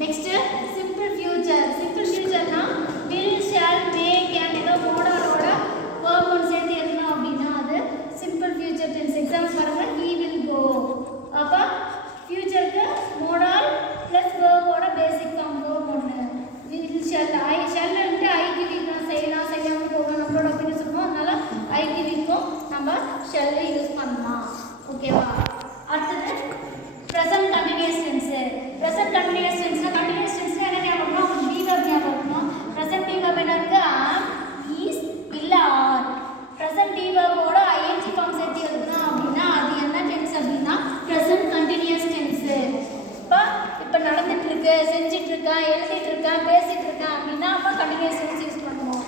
Next, simple future. Simple future na will, shall, may, can ஏதோ மோடாலோட verb ஒன்று சேர்த்து எழுதணும் அப்படின்னா அது simple future tense. எக்ஸாம்பிள் பாருங்க, he will go. அப்போ ஃபியூச்சருக்கு மோடால் ப்ளஸ் வேர்போட பேசிக் ஃபார்ம் வேர்ப் ஒன்று. will, shall, I shall வந்துட்டு ஐக்கு வீக்கம் செய்யலாம் செய்யாமல் போகலாம் நம்மளோட ஒப்பீனியன் சொல்லுவோம். அதனால ஐக்கு வீக்கம் நம்ம ஷெல்லை யூஸ் பண்ணலாம். ஓகேவா? அடுத்தது present continuous tense. Present continuous டென்ஸ்னா என்ன ஞாபகம் இருக்கணும்? உங்களுக்கு பி வெர்ப் ஞாபகம் இருக்கணும். ப்ரெசன்ட் பி வெர்ப் என்ன இருக்கு? ஆம், இஸ் இல்ல ஆர். ப்ரெசன்ட் பி வெர்போட ஐஎன்ஜி ஃபார்ம் சேர்த்து எழுதணும் அப்படின்னா அது என்ன டென்ஸ் அப்படின்னா ப்ரெசன்ட் கண்டினியூஸ் டென்ஸ். இப்போ நடந்துட்டு இருக்கு, செஞ்சிட்டு இருக்கேன், எழுதிட்டு இருக்கேன், பேசிட்டு இருக்கேன் அப்படின்னா அப்போ கண்டினியூஸ் டென்ஸ் யூஸ் பண்ணுவோம்.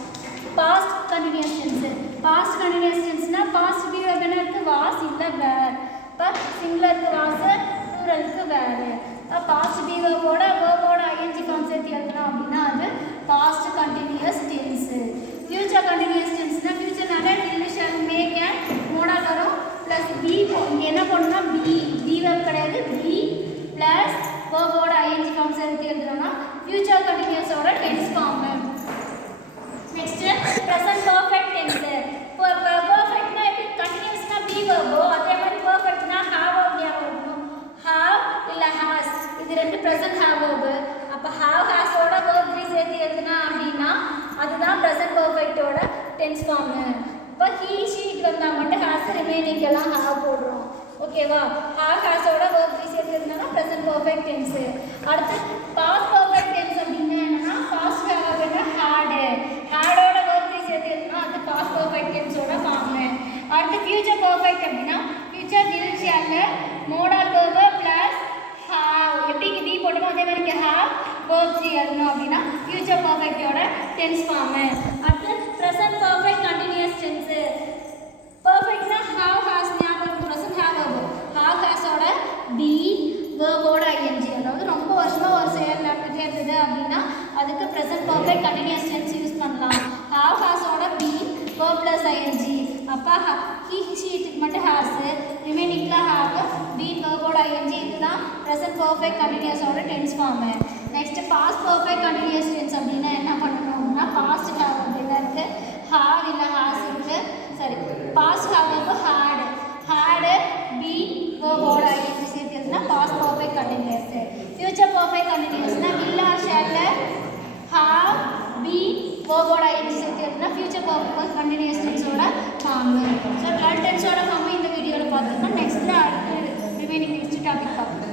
Past continuous tense. Past continuous டென்ஸ்னா பாஸ்ட் பி வெர்ப் என்ன இருக்கு? வாஸ் இல்ல வேர். இப்போ சிங்குலருக்கு வாஸ், ப்ளூரலுக்கு வேர். பாஸ்ட் பி வெர்போட ஐஎன்ஜி ஃபார்ம் சேர்த்து எழுதணும் அப்படின்னா அது past continuous tense. Future continuous டென்ஸ்னா ஃபியூச்சர்னால will, shall, may, can modal வரும் ப்ளஸ் பி. இங்கே என்ன பண்ணணும்னா பி வெர்ப் கிடையாது, பி ப்ளஸ் வேர்போட ஐஎன்ஜி ஃபார்ம் சேர்த்து எழுதுறோம்னா ஃபியூச்சர் கண்டினியூஸோட tense form. Next present perfect tense. பர்ஃபெக்ட்னா எப்படி? கண்டினியூஸ்னா பி வெர்போ, அதே மாதிரி பர்ஃபெக்ட்னா ஹேவ் வெர்ப் ஞாபகம் இருக்கணும். ஹேவ் இல்ல ஹாஸ், இது ரெண்டு ப்ரெசன்ட் ஹேவ் வெர்ப். அப்போ ஹேவ் ஹாஸோட வெர்ப் 3 சேர்த்து எழுதுனா அப்படின்னா அதுதான் ப்ரெசன்ட் பர்ஃபெக்ட்டோட டென்ஸ் ஃபார்ம். இப்போ ஹீ ஷீட் வந்தால் மட்டும் ஹாஸ், ரிமைனிங் எல்லாம் ஹேவ் போடுறோம். ஓகேவா? ஹேவ் ஹாஸோட வெர்ப் 3 சேர்த்து எழுதுனா ப்ரெசன்ட் பர்ஃபெக்ட் டென்ஸ். அடுத்து பாஸ்ட் பர்ஃபெக்ட் டென்ஸ் அப்படின்னா என்னன்னா பாஸ்ட் ஹேவ் அப்படின்னா ஹேடு. ஹேடோட வெர்ப் 3 சேர்த்து எழுதுனா அது பாஸ்ட் பர்ஃபெக்ட் டென்ஸோட ஃபார்ம். அடுத்து ஃபியூச்சர் பர்ஃபெக்ட் அப்படின்னா future will, shall modal verb plus have. எப்படி இங்கே பி போட்டோமோ அதே மாதிரி இங்கே ஹேவ் வெர்ப் 3 எழுதணும் அப்படின்னா ஃபியூச்சர் பர்ஃபெக்ட்டோட டென்ஸ் ஃபார்ம். அடுத்து ப்ரெசன்ட் பர்ஃபெக்ட் கண்டினியூஸ் டென்ஸ். பர்ஃபெக்ட்னா ஹேவ் ஹாஸ் ஞாபகம். ப்ரெசன்ட் ஹேவ் வெர்ப் ஹேவ் ஹாஸோட பி வேர்போட ஐஎன்ஜி, அதாவது ரொம்ப வருஷமாக ஒரு செயல் நடந்துகிட்டே இருந்தது அப்படின்னா அதுக்கு present perfect continuous tense use பண்ணலாம். ஹேவ் ஹாஸோட பி வேர்ப் ப்ளஸ் ஐஎன்ஜி. அப்போ ஹீ ஷீட்டுக்கு மட்டும் ஹாஸ், ரிமைனிங்லாம் ஹேவ், பி வேர்போட ஐஎன்ஜி. இதுதான் ப்ரெசன்ட் பர்ஃபெக்ட் கண்டினியூஸோட tense form. Next past perfect continuous tense அப்படின்னா என்ன பண்ணணும்னா பாஸ்ட் ஹேவ் அப்படின்னா இருக்கு, ஹேவ் இல்லை ஹாஸ் இருக்கு. சரி, past have had. Had be வேர்போட ஐஎன்ஜி சேர்த்து எழுதுனா past perfect continuous. Future perfect கண்டினியூஸ்னா will or shall have be வேர்போட ஐஎன்ஜி சேர்த்து எழுதுனா ஃபியூச்சர் பர்ஃபெக்ட் கண்டினியூஸ் டென்ஸோட ஃபார்ம். ஸோ டுவெல் டென்ஸோட ஃபார்ம் இந்த வீடியோவில் பார்த்துருக்கோம். நெக்ஸ்ட் அடுத்து ரிமைனிங் நெக்ஸ்ட் டாபிக் பார்க்கலாம்.